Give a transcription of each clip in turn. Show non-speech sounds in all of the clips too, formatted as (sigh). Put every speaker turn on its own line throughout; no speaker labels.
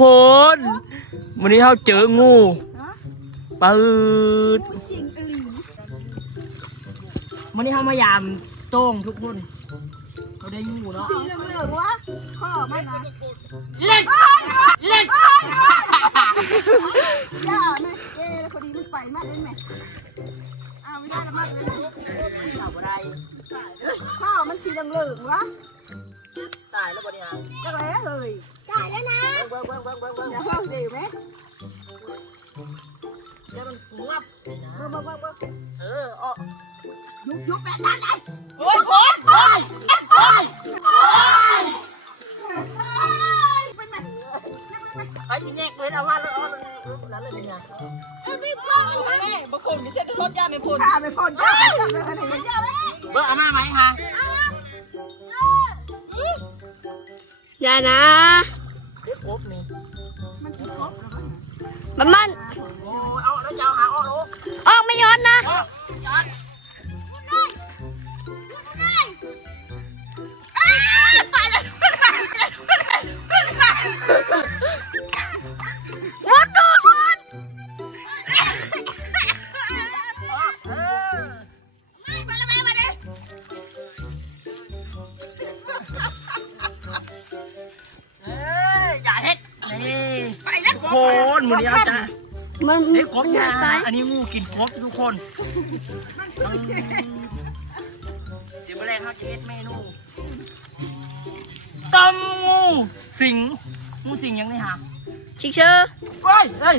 คน วันนี้เขาเจองูปืดวันนี้เขามายามโต้งทุกคนเขาได้งูเนาะ
สีเหลืองวะข้อมันะ
เล็กเล็ก
ย่าแม่เอ้แล้วพอดีมันไปมากเลยแม่อ้าวไม่ได้ละมากเลยนะ
ตายบ่ได้
ข้อมันสีเหลืองๆวะ
ตายแล้วบ่เนี่ย
จักแล้วเลย อย่าเพิ่งดี๋ยวไหม
เดี๋ยวมันงับ
เบิ่งเบิ่งเบิ่งเบิ่ง
เอออ้อ
ยุบยุบแบบนั้นไอ้
โอ้ยโอ้ยโอ้ยโอ้ย
เป็นแบบ
ไอ้สิแยกเลยเอาว่าแล้วแล้วเลยนี่ย
เอ้ยมีดบ้างไหม
บางคนมีเส้นรถย่าไม่พ้น
ข้าไปพ่นยาไปจับเลยอะไรอย่างเงี้ยไหม
เบิ้งเอามาไหมฮะ
อย่านะ
มันมั
น
โอ้ยเอาแล้วจะเอาหาอ้อลูก
ออกไม่ย้อนนะ
ย้อจั
น
หมูนี้เอาจ้า
มัน
เฮ้ยครบยา
ตาย
อันนี้งูกินครบทุกคนเดี๋ยวมาแรกเขาจะเฮ็ดเมนูตำงูสิงงูสิงยังไงฮะ
ชิกเชอร์
เฮ้ยเฮ้ย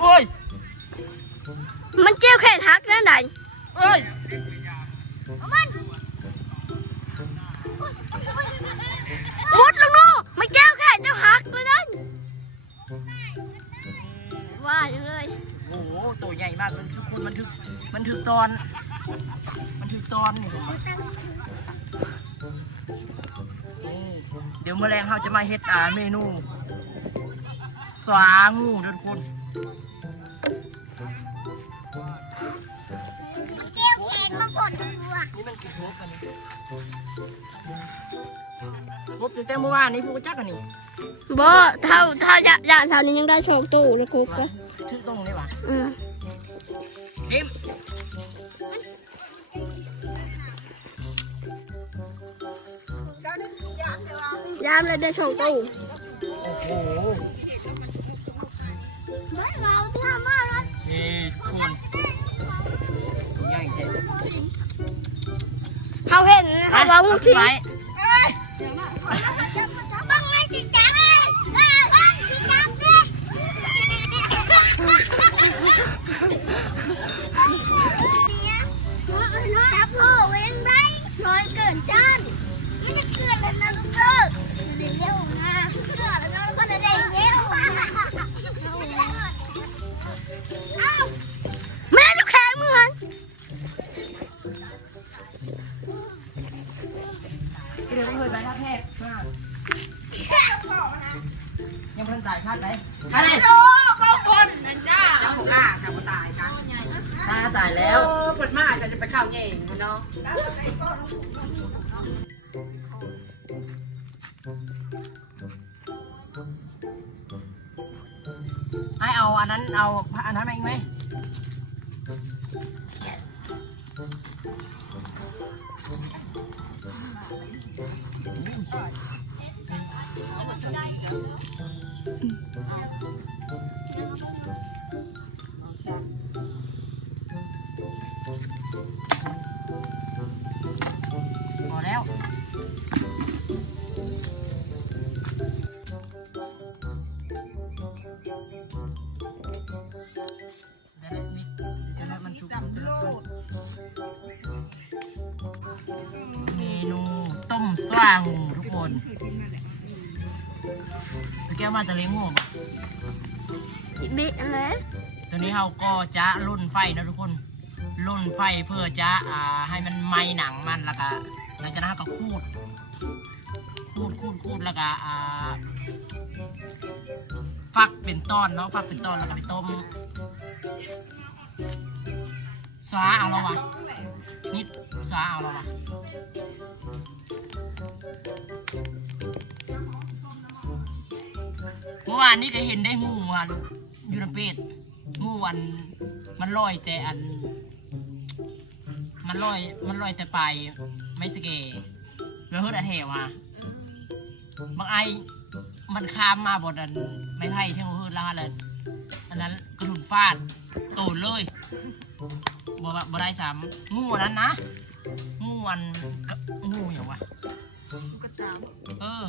โอ้ย
มันเจียวแขนหักนั่นไหน
เฮ้ย
มุ ดลงนู่นมันเจียวแขนเจ้าหักเลยนั่นว่าอย่างเลย
โอ้โหตัวใหญ่มากเลยทุกคนมันถึกมันถึกตอน มันถึกตอนนี่นี่เดี๋ยวแมลงเขาจะมาเฮ็ดอ่าเมนูสวางูเด้อทุกคน
เจียวแขนมากดตัว
นี่มันกี่ครบกันนี่คร บตั้งแต่เมื่อวานนี้พวกจักกันนี่
บ่เท่าถ้าอย่าอย่าเท่านี้ยังได้โชคตู้นะกุ๊กก็
ชื่อตรงนี้วะ
อืม
ทิม
เจ้านี่ยามเดี๋ยวเอา
ยามเลยได้โชคตู้
โอ้โห
ไม่เราทำมาแล้ว
นี่คุณใหญ่เด็ด
เขาเห็นนะเขาว่างูสิง
ไ Ah,
(laughs) ยั
งเพิ่
งจ่ายค่าไหนอะไร
โอ้บางคนนั่นจ้า
เจ้าของล่าชาวตายกันค่าจ่ายแล้ว
เปิดมาจะจะไปเข้าเย่งเนาะ
ให้เอาอันนั้นเอาอันนั้นมาอีกไหม พอแล้วเดี๋ยวนิดจะให้มันสุกจะได้เมนูต้มสว่างทุก แก้วมาจะเลี้ยงงูป่ะ
บิอะไร
ตัวนี้เราก็จะรุ่นไฟนะทุกคน รุ่นไฟเพื่อจะอ่าให้มันไหม้หนังมันแล้วก็หลังจากนั้นเราก็คูด คูดคูดคูดแล้วก็อ่าฟักเป็นต้อนเนาะฟักเป็นต้อนแล้วก็ไปต้มสาเอาแล้ววะนิดสาเอาแล้ววะ มื่อวานนี้ก็เห็นได้งูอันอยูนเป็ดงูอันมันลอยแต่อัน มันลอยมันลอยแต่ไปลายไม่สเกแล้วเฮิร์ดอันเหวอะบางไอมันข้ามมาบนอันไม่ไผ่เช่างเฮิร์ดแล้วฮะเลยอันนั้นกระถุนฟาดโตนเลยบ่ว่าบ่ได้สามงูอันนั้นนะงูอันกะงูอย่างวะ
ก็ตาม
เออ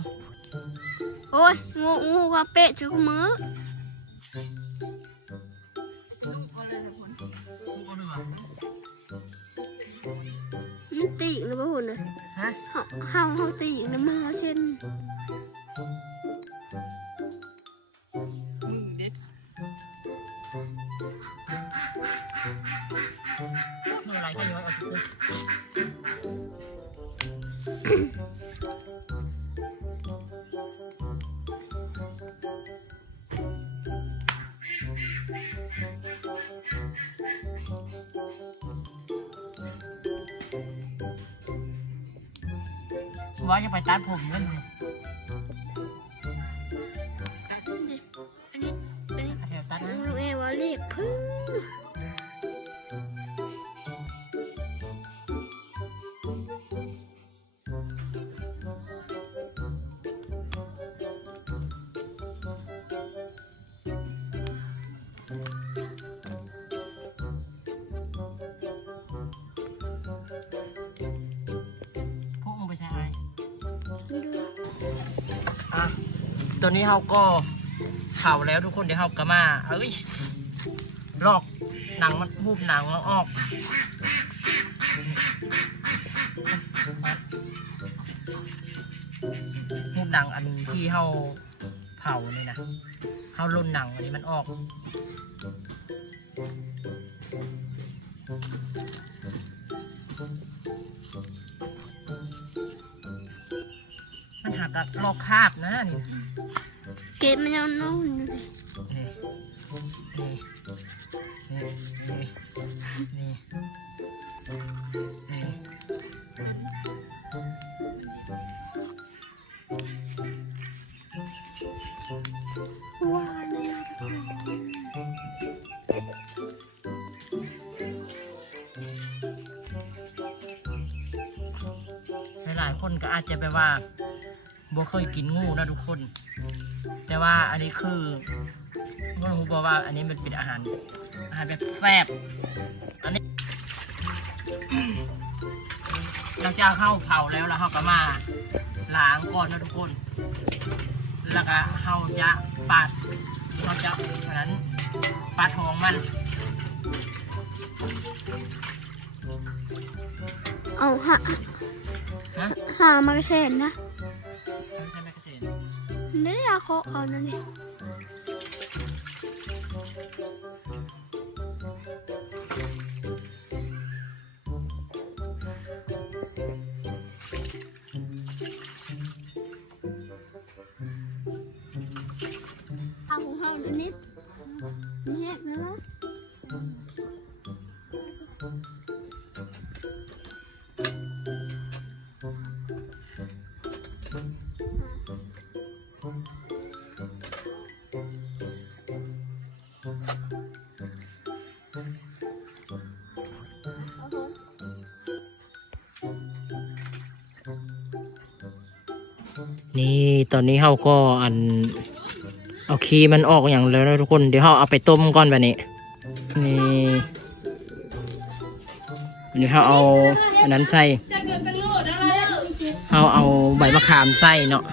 โอ้ยงูงูว่าเป๊ะจุกมือ
จะดูก็เลยนะคน
งูก็ด้วยวะ
มันตีหรือเปล่าหุ่นน่ะ
ฮะ
เฮาเฮาเฮาตีน้ำมือเช่น
อืมเด็ด
คืออะไรก็ย้อยเอาซื้อ ว่าจะไปตัดผมเงินเลย
อะ
ตัวนี้เขาก็เผาแล้วทุกคนเดี๋ยวเขาก็มาเอ้ยลอกหนังมันหูบหนังมันออกหูบหนังอันที่เขาเผานี่นะเขาลนหนังอันนี้มันออก กับลอกคาบนะนี่นะ
เกตมันยังน้องอยู่
นนี่นี่นี่นี่นี่
ว่าเนี่ยทุกคน
หลายๆคนก็อาจจะแบบว่า บ่เคยกินงูนะทุกคน แต่ว่าอันนี้คือว่าผมบอกว่าอันนี้มันเป็นอาหาร อาหารแบบแซ่บอันนี้หลังจากเข้าเผาแล้วแล้วเขาก็มาล้างก่อนนะทุกคน แล้วก็เขาจะปาดเขาจะฉะนั้นปาดทองมัน
เอาหา
นะ
หามากระเซ็นนะ เนี่ยย นี่
ตอนนี้เขาก็อัน เอาคีมันออกอย่างแล้วนะทุกคนเดี๋ยวเขาเอาไปต้มก่อนแบบนี้ นี่เดี๋ยวเขาเอาอันนั้นใส่เขาเอาใบมะขามใส่เนาะ